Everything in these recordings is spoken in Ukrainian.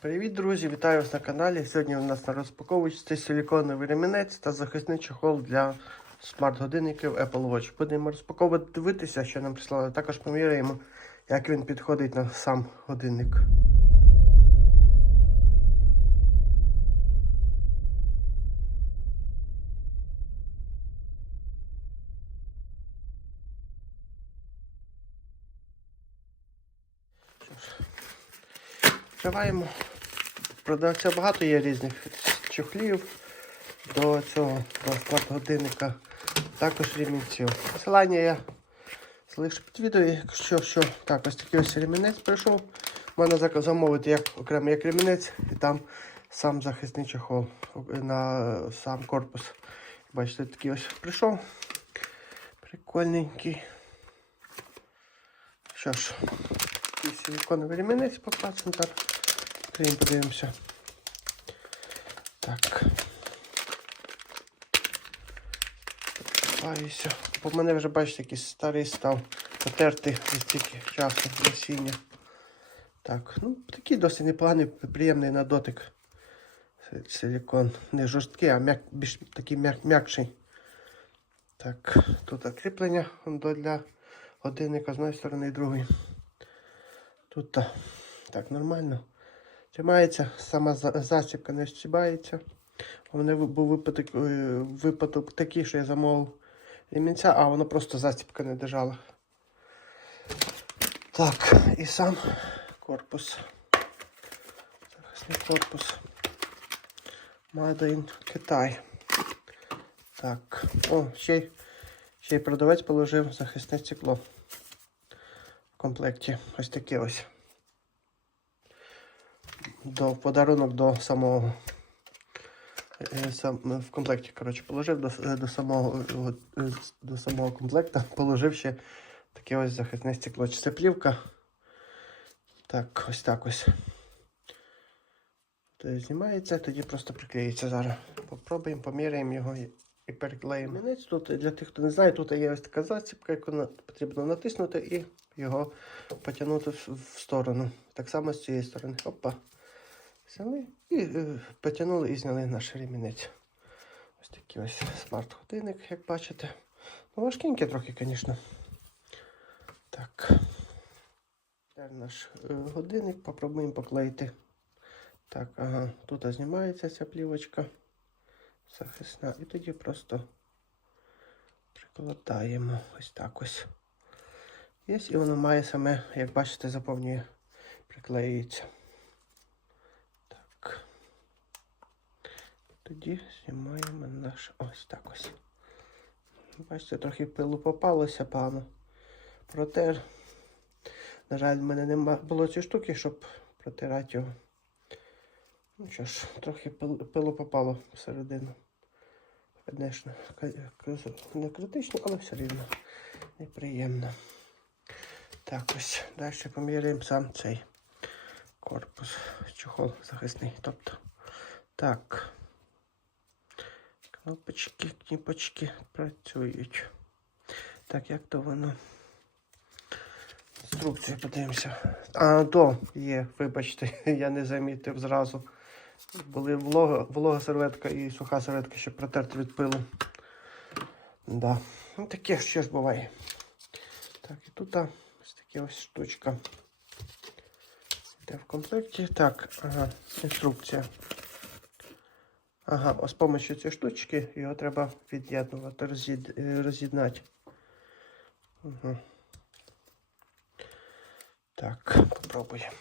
Привіт, друзі! Вітаю вас на каналі. Сьогодні у нас на розпаковочці силіконовий ремінець та захисний чохол для смарт-годинників Apple Watch. Будемо розпаковувати дивитися, що нам прислали. Також поміряємо, як він підходить на сам годинник. Відкриваємо. Продавця багато є різних чохлів до цього до смарт-годинника, також ремінців. Посилання я залишу під відео, якщо що. Так, ось такий ось ремінець прийшов. Можна замовити як окремо як ремінець, і там сам захисний чохол на сам корпус. Бачите, такий ось прийшов. Прикольненький. Що ж, такий силиконовий ремінець поклацаний так. Крім подивимося. Так. Паюся. Бо в мене вже, бачите, якийсь старий став потертий за стільки часу насіння. Так, ну такий досить непоганий, приємний на дотик. Си- Силікон. Не жорсткий, а м'як, більш такий м'як, м'якший. Так, тут кріплення воно для годинника з однієї сторони і другої. Тут так нормально. Тримається, сама за- застібка не стібається. У мене був випадок, е, випадок такий, що я замовив ремінця, а воно просто застібка не держала. Так, і сам корпус. Захисний корпус. Made Китай. Так. О, ще й, ще й продавець положив захисне стекло в комплекті. Ось таке ось до подарунок до самого е, сам, в комплекті, коротше, положив до, до самого е, до самого комплекта, положив ще таке ось захисне стекло. Чи це плівка? Так, ось так ось. То знімається, тоді просто приклеїться зараз. Попробуємо, поміряємо його і, переклеїмо. Тут для тих, хто не знає, тут є ось така застібка, яку потрібно натиснути і його потягнути в, в сторону. Так само з цієї сторони. Опа. Взяли і е, потягнули і зняли наш ремінець. Ось такий ось смарт-годинник, як бачите. Ну, важкенький трохи, звісно. Так. Тепер наш е, годинник попробуємо поклеїти. Так, ага, тут знімається ця плівочка захисна. І тоді просто прикладаємо ось так ось. Є, і воно має саме, як бачите, заповнює, приклеюється. Тоді знімаємо наш ось так ось. Бачите, трохи пилу попалося пану. Проте, на жаль, в мене не було цієї штуки, щоб протирати його. Ну що ж, трохи пилу попало всередину. Звісно, не критично, але все рівно неприємно. Так, ось далі поміряємо сам цей корпус, чохол захисний. Тобто, так. Кнопочки, кнопочки працюють. Так, як то воно? Інструкцію подивимося. А, то є, вибачте, я не замітив зразу. Були волога, волога серветка і суха серветка, щоб протерти від пилу. Да. Ну, таке ще ж буває. Так, і тут ось така ось штучка. Йде в комплекті. Так, ага, інструкція. Ага, з допомогою цієї штучки його треба від'єднувати, е, роз'єднати. Угу. Так, попробуємо.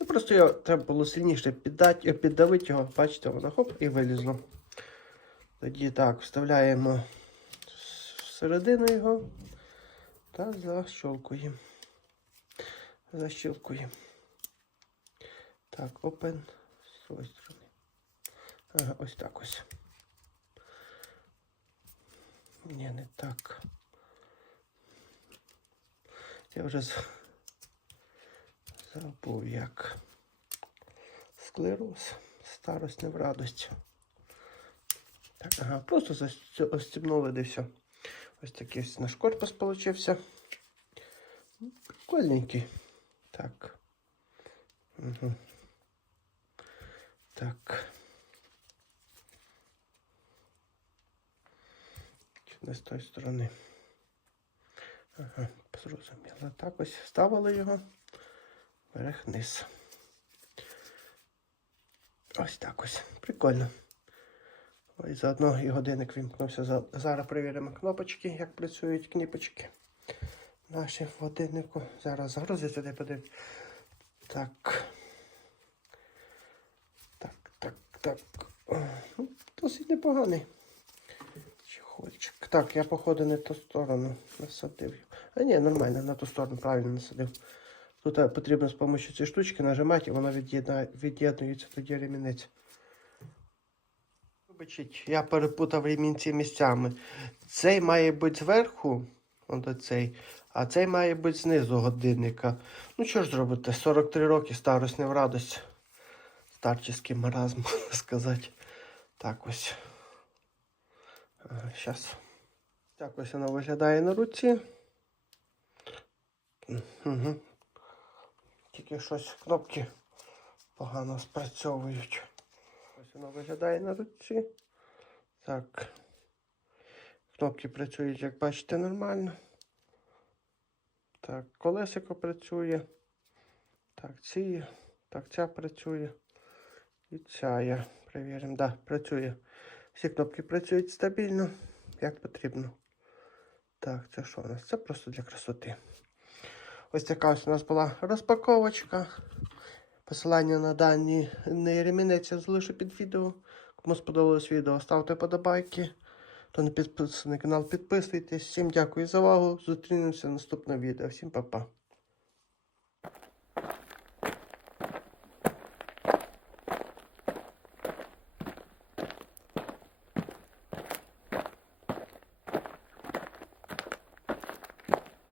Ну, просто його треба було сильніше піддати, піддавити його, бачите, воно хоп і вилізло. Тоді так, вставляємо всередину його та защолкуємо. Защілкуємо. Так, open з цієї сторони. Ага, ось так ось. Ні, не так. Я вже забув як. Склероз. Старость не в радость. Так, ага, просто застю- остібнули де все. Ось такий ось наш корпус получився. Прикольненький. Так. Угу. Так. Не з тої сторони? Ага, зрозуміло. Так ось ставили його. Вверх вниз. Ось так ось. Прикольно. Ось заодно і годинник вимкнувся. За- Зараз перевіримо кнопочки, як працюють кніпочки. Наші в годиннику. Зараз загрузить туди подивимось. Так. Так, так, так. Ну, Досить непоганий. Так, я походу не ту сторону насадив. А ні, нормально, на ту сторону правильно насадив. Тут е, потрібно з допомогою цієї штучки нажимати, і воно від'єднується тоді ремінець. Вибачить, я перепутав ремінці місцями. Цей має бути зверху, цей, а цей має бути знизу годинника. Ну що ж зробити? 43 роки, старость не в радость. Старческий маразм, можна сказати. Так ось. Зараз. Так ось воно виглядає на руці. Угу. Тільки щось кнопки погано спрацьовують. Ось воно виглядає на руці. Так. Кнопки працюють, як бачите, нормально. Так, колесико працює. Так, ці. Так, ця працює. І ця я перевіримо. Да, працює. Всі кнопки працюють стабільно, як потрібно. Так, це що у нас? Це просто для красоти. Ось така ось у нас була розпаковочка. Посилання на дані не ремінець я залишу під відео. Кому сподобалось відео, ставте подобайки. Хто не підписаний на канал, підписуйтесь. Всім дякую за увагу. Зустрінемося в наступному відео. Всім па-па.